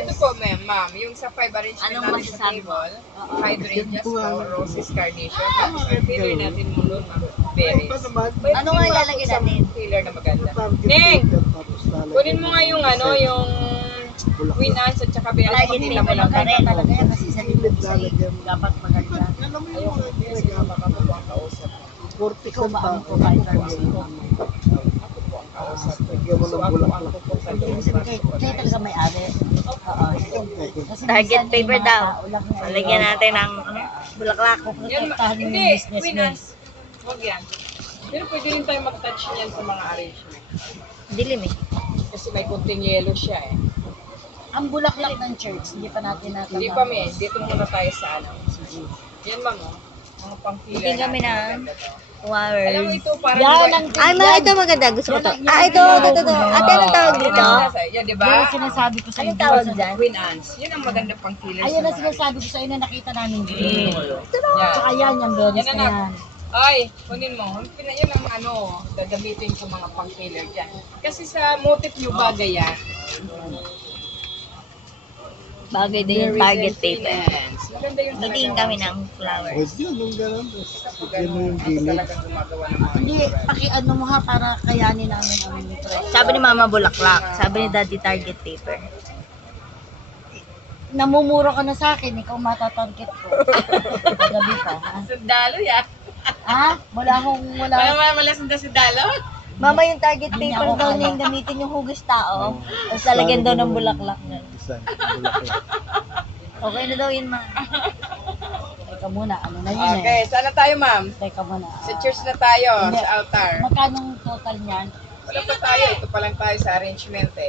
Ito po, ma'am, yung sa 5 arrangement Anong natin sa masasabi mo? table, hydrangeas po, roses, carnation. Tapos ang filler natin mo doon, ma'am, berries. Ano nga ilalagay natin? Filler na maganda. Neng! Kunin mo nga yung ano, yung Queen Anne's at saka berries. Target Pagkita mo paper lang lang kayo. talaga yan kasi sa dito sa dapat maganda. Ayaw ko kasi baka po ang kausap. Ikaw ba ang provider mo? Ako po ang kausap. So ako ang pupunta doon. Ibig sabihin kayo talaga may-ari. Oo. Kasi Target minsan paper yung mga daw. tao lang na- Lagyan natin ng bulaklak. Yan, Protektahan mo yung hindi, business Queen mo. Anne's. Huwag yan. Pero pwede rin tayo mag-touch niyan sa mga arrangement. Dilim eh. Kasi may kunting yellow siya eh. Ang bulaklak ng church, hindi pa natin natama. Hindi pa may, dito muna tayo sa ano. Yan ma'am, oh. Mga pang-filler Bigyan kami natin, ng maganda to. flowers. Alam mo ito, parang... Yan ang Ay, ma, ito maganda. Gusto ko to. Ah, ito. Ate, anong tawag dito? Yan, di ba? Yan ang sinasabi ko sa Anong inyo. tawag dyan? Queen Anne's. Yan ang maganda pang-filler Ayun ang sa mga sinasabi ko sa inyo na nakita namin dito. Yan. Tsaka yan, yung berries Yan na anak. yan. Ay, kunin mo. Yan ang ano, gagamitin ko mga pang-filler dyan. Kasi sa motif nyo bagay yan. Bagay din yung Berries target and Queen paper. Anne's. Maganda yung Bigyan kami ng flowers. Kapag ganun, ako talaga gumagawa ng mga Hindi, paki-ano mo ha para kayanin namin ang presyo. Sabi ni Mama bulaklak. Sabi ni Daddy target paper. Namumuro ka na sa akin, ikaw matatarget ko. Gabi pa, ha? Sundalo yan. Ha? Wala. Wala mala sundalo. Mama, yung target Hindi paper ako daw kaya. na yung gamitin yung hugis tao. Tapos lalagyan daw ng bulaklak na. Okay na daw yun, Ma. Teka muna, ano na yun Okay, saan na tayo ma'am? Teka muna. Sa church na tayo, Hindi. sa altar. Magkano total niyan? Wala pa tayo, ito pa lang tayo sa arrangement eh.